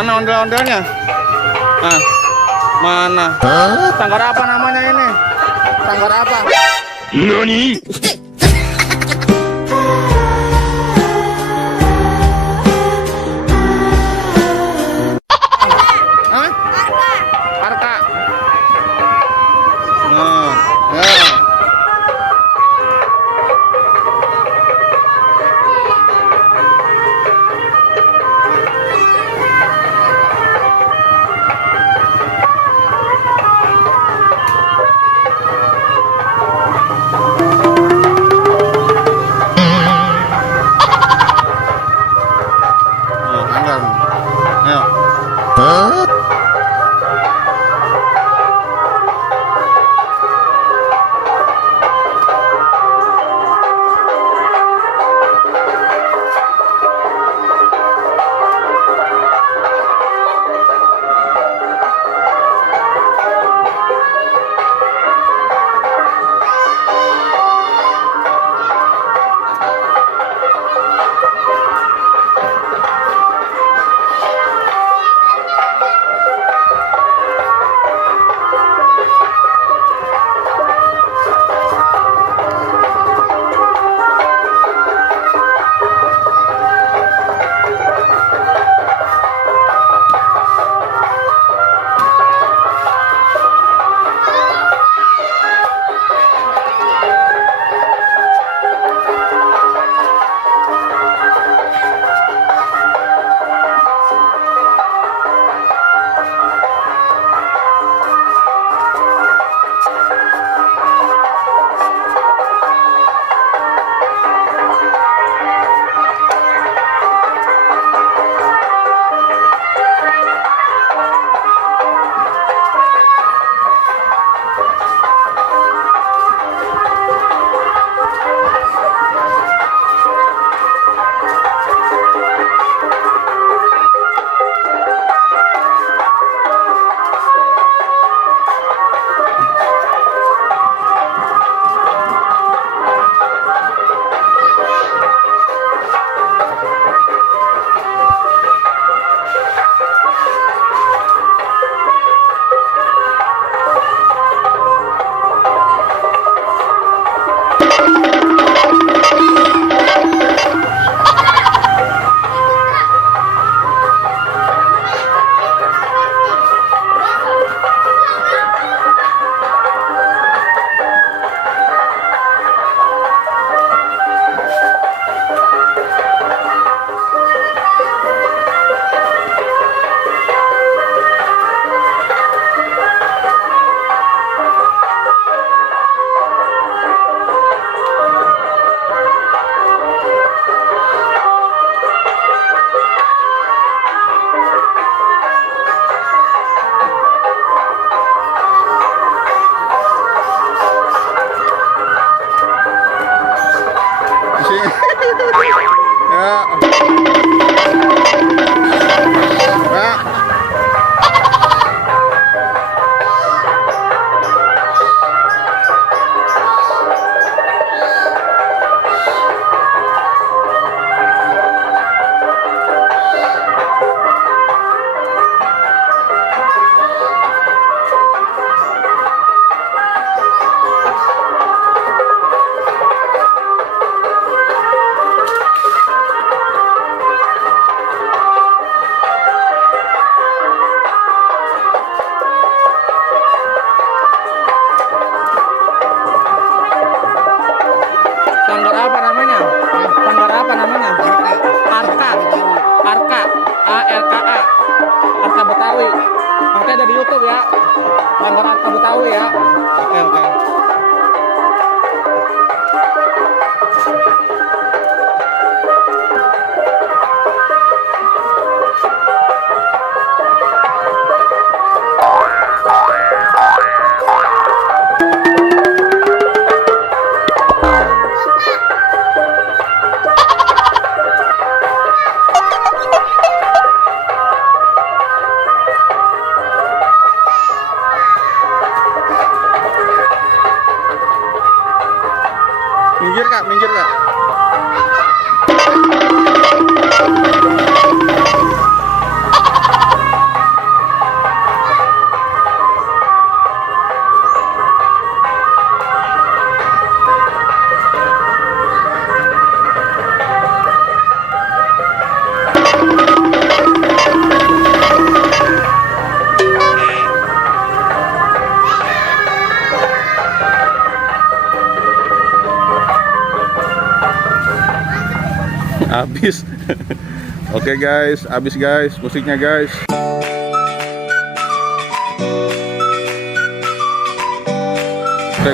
Mana ondel-ondelnya? Ah, mana? Sanggar apa namanya ini? Sanggar apa? Nani? Hah? Arka. Nah, ya. Minggir kak, minggir kak. habis. Oke guys, habis guys musiknya guys. Oke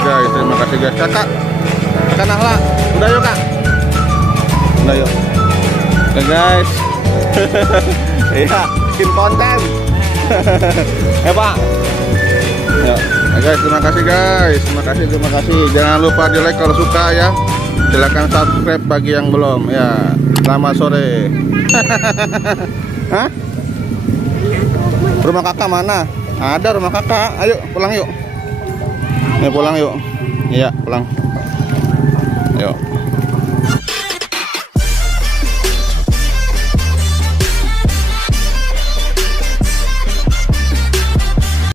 guys, terima kasih guys. Kakak Nahla, udah yuk kak. Udah yuk. Oke guys. Iya, bikin konten. Pak. Ya, guys, terima kasih guys. Terima kasih. Jangan lupa di like kalau suka ya. Silahkan subscribe bagi yang belum ya. Selamat sore. Hah? Rumah kakak mana? Ada rumah kakak. Ayo pulang yuk. Pulang yuk. Iya, pulang. Yuk.